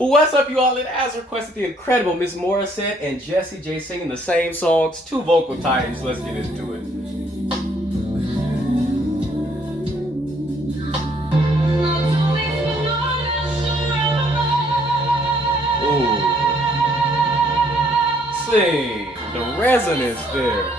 What's up, you all? It as requested, the incredible Miss Morissette and Jessie J singing the same songs, two vocal titles. Let's get into it. Ooh. Sing the resonance there.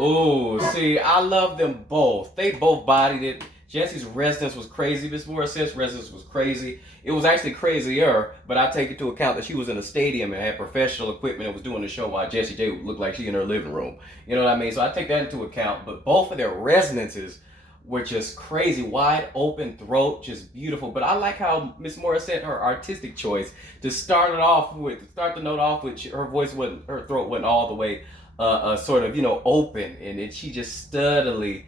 Ooh, see, I love them both. They both bodied it. Jessie's resonance was crazy. Miss Morissette's resonance was crazy. It was actually crazier, but I take into account that she was in a stadium and had professional equipment and was doing the show while Jessie J looked like she in her living room. You know what I mean? So I take that into account. But both of their resonances were just crazy. Wide open throat, just beautiful. But I like how Miss Morissette, her artistic choice, to start the note off with her voice wasn't, her throat wasn't all the way sort of, open, and then she just steadily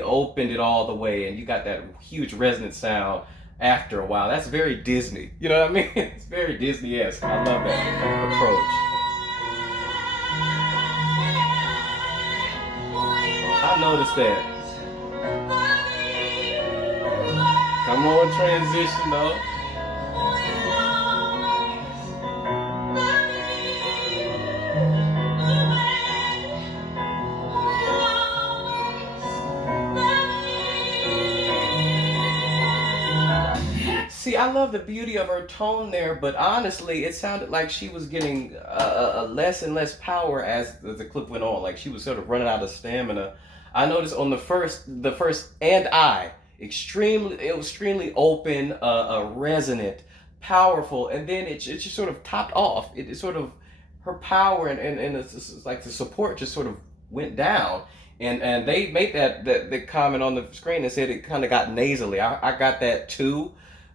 opened it all the way, and you got that huge resonant sound after a while. That's very Disney. You know what I mean? It's very Disney-esque. I love that approach. I noticed that. Come on, transition though. See, I love the beauty of her tone there, but honestly, it sounded like she was getting less and less power as the clip went on. Like she was sort of running out of stamina. I noticed on the first and I, extremely open, resonant, powerful, and then it just sort of topped off. It sort of, her power and it's like the support just sort of went down. And they made that comment on the screen and said it kind of got nasally. I got that too.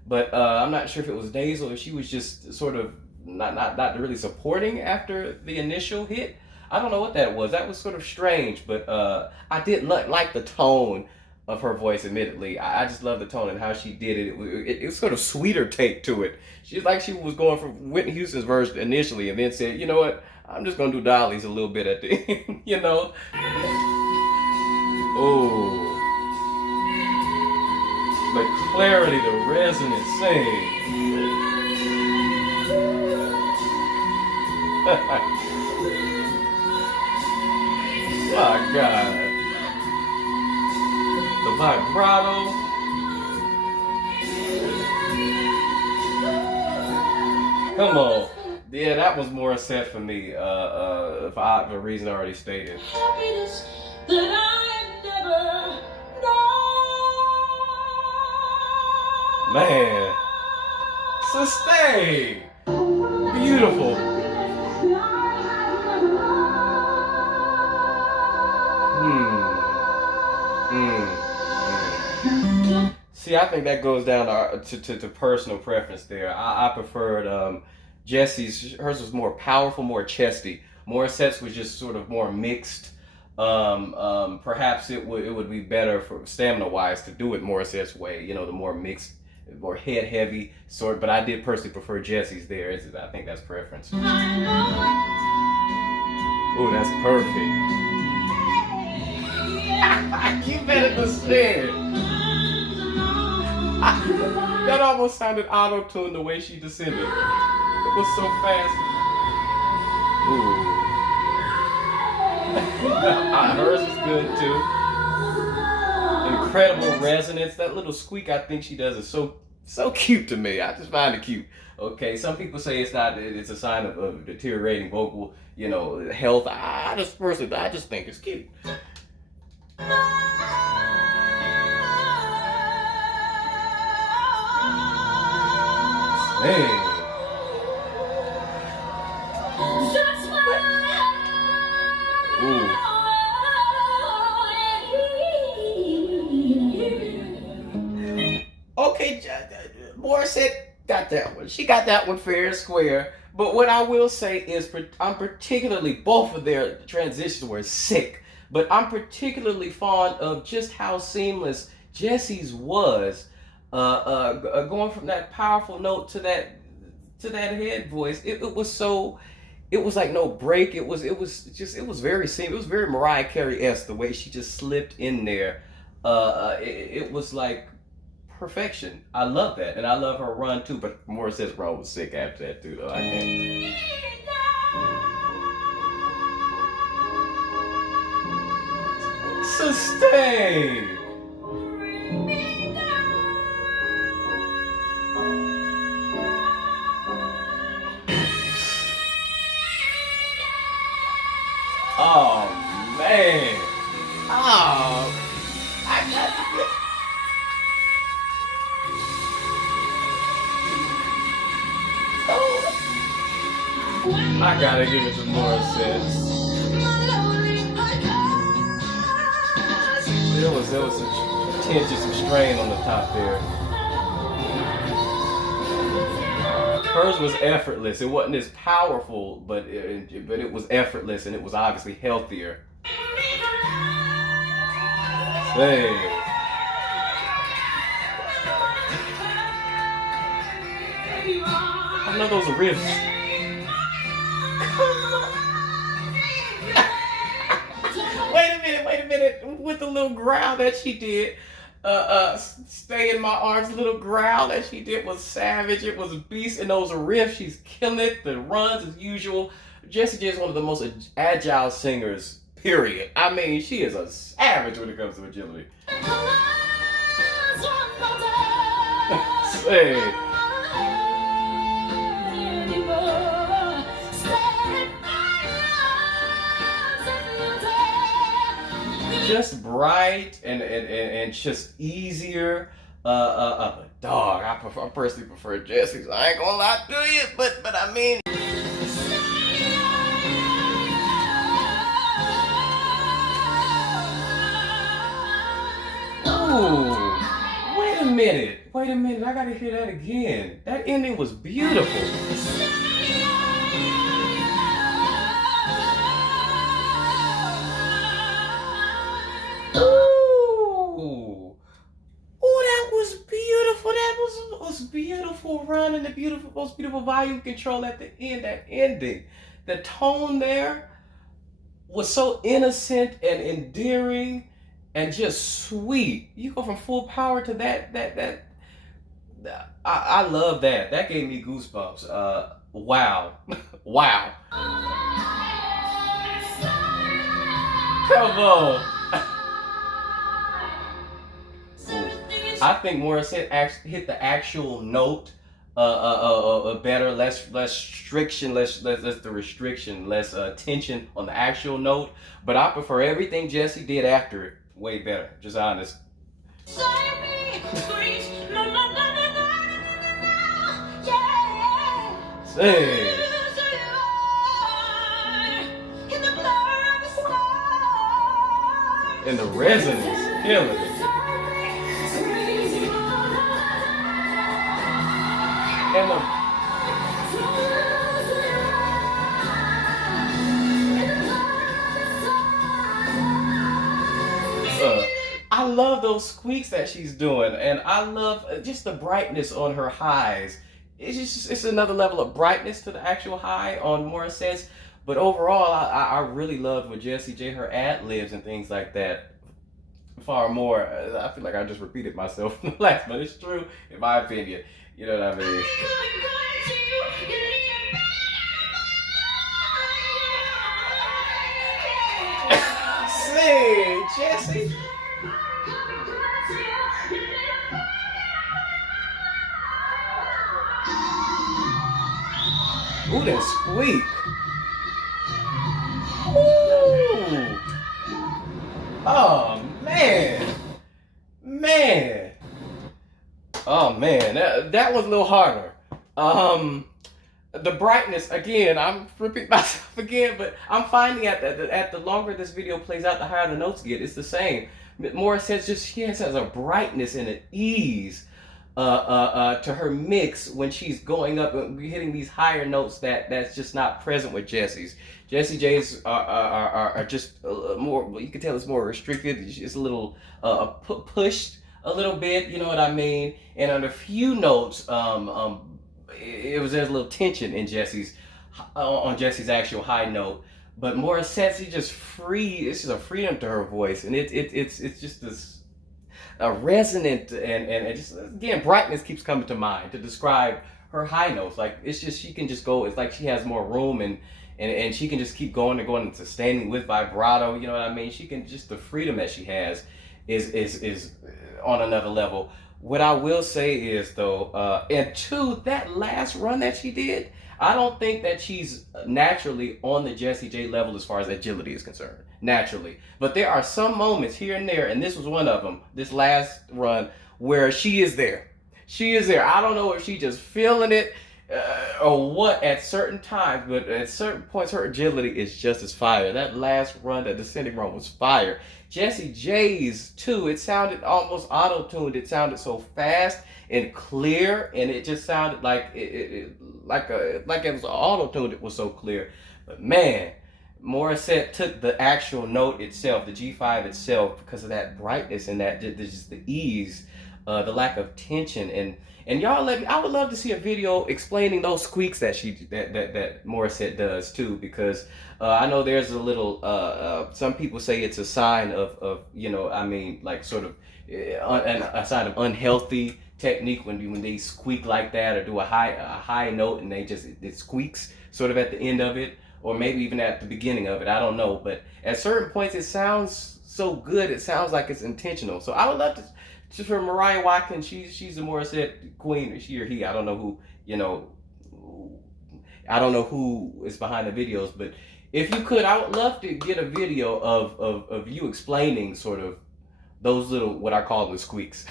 But I'm not sure if it was nasal or she was just sort of not really supporting after the initial hit. I don't know what that was. That was sort of strange, but I did like the tone of her voice, admittedly. I just love the tone and how she did it. It was sort of sweeter take to it. She's like she was going for Whitney Houston's version initially and then said, you know what, I'm just going to do Dolly's a little bit at the end, Oh. The clarity, the resonance, sing. My God. The vibrato. Come on. Yeah, that was Morissette for me, for the reason I already stated. Happiness that I never Man, sustain, beautiful. See, I think that goes down to personal preference there. I preferred Jessie's. Hers was more powerful, more chesty. Morissette's was just sort of more mixed. Perhaps it would be better for stamina-wise to do it Morissette's way. The more mixed, more head heavy sort, but I did personally prefer Jessie's there. I think that's preference. Ooh, that's perfect. You better go sing. That almost sounded auto-tuned the way she descended. It was so fast. Ooh. Hers was good too. Incredible resonance. That little squeak I think she does is so cute to me. I just find it cute. Okay, some people say it's not. It's a sign of deteriorating vocal, health. I just think it's cute. Hey. Okay, Morissette got that one. She got that one fair and square. But what I will say is I'm particularly, both of their transitions were sick, but I'm particularly fond of just how seamless Jessie's was, going from that powerful note to that head voice. It was like no break. It was very seamless. It was very Mariah Carey-esque, the way she just slipped in there. it was like perfection. I love that, and I love her run too. But Morissette's run was sick after that too. Though I can't. Sustain. Oh man. Oh, I got to get. Oh, I gotta give it to Morissette. There was some tension, some strain on the top there. Hers was effortless. It wasn't as powerful, but it was effortless, and it was obviously healthier. Hey. I know those riffs. Wait a minute. With the little growl that she did, stay in my arms, little growl that she did was savage. It was a beast. And those riffs, she's killing it. The runs as usual. Jessie J is one of the most agile singers, period. I mean, she is a savage when it comes to agility. Say. Just bright and just easier. Dog, I personally prefer Jessie. So I ain't gonna lie to you, but I mean. Ooh, wait a minute. I gotta hear that again. That ending was beautiful. Was beautiful run and the most beautiful volume control at the end, that ending. The tone there was so innocent and endearing and just sweet. You go from full power to that. I love that. That gave me goosebumps. Wow. Wow. Come on. I think Morissette actually hit the actual note better, less restriction, less the restriction, less tension on the actual note. But I prefer everything Jessie did after it. Way better, just honest. Say. And the resonance, killing it. And I love those squeaks that she's doing, and I love just the brightness on her highs. It's another level of brightness to the actual high on Morissette's. But overall, I really loved with Jessie J, her ad-libs and things like that. Far more, I feel like I just repeated myself in the last, but it's true in my opinion. You know what I mean? Sing, Jessie. Ooh, that squeak. Ooh. Oh, man. Oh, man. That was a little harder. The brightness, again, I'm repeating myself again, but I'm finding at the longer this video plays out, the higher the notes get. It's the same. Morissette she has a brightness and an ease to her mix when she's going up and hitting these higher notes that's just not present with Jessie's. Jessie J's are just more, you can tell it's more restricted. It's a little pushed a little bit, you know what I mean? And on a few notes, there's a little tension in Jessie's on Jessie's actual high note. But Morissette, she's just free. It's just a freedom to her voice, and it's just this. resonant, and just again, brightness keeps coming to mind to describe her high notes. Like it's just she can just go. It's like she has more room and she can just keep going and going into standing with vibrato. You know what I mean? She can just the freedom that she has is on another level. What I will say is though, and two, that last run that she did, I don't think that she's naturally on the Jessie J level as far as agility is concerned. Naturally, but there are some moments here and there, and this was one of them. This last run where she is there. She is there. I don't know if she's just feeling it or what at certain times, but at certain points her agility is just as fire. That last run, that descending run was fire. Jessie J's too, it sounded almost auto-tuned. It sounded so fast and clear, and it just sounded like like it was auto-tuned. It was so clear. But man, Morissette took the actual note itself, the G5 itself, because of that brightness and that just the ease, the lack of tension, and y'all let me. I would love to see a video explaining those squeaks that that Morissette does too, because I know there's a little. Some people say it's a sign of you know, I mean, like sort of a sign of unhealthy technique when they squeak like that or do a high note and it squeaks sort of at the end of it, or maybe even at the beginning of it. I don't know, but at certain points it sounds so good. It sounds like it's intentional. So I would love to. Just for Mariah Watkins, she's the Morissette queen, or she or he. I don't know who, you know. I don't know who is behind the videos, but if you could, I would love to get a video of you explaining sort of those little, what I call the squeaks.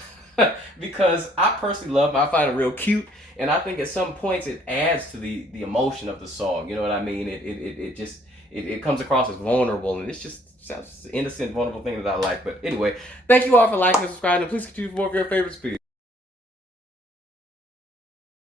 Because I personally love them. I find it real cute, and I think at some points it adds to the emotion of the song. You know what I mean? It comes across as vulnerable, and it's just sounds innocent, vulnerable thing that I like. But anyway, thank you all for liking and subscribing, and please continue for more of your favorites. Peace.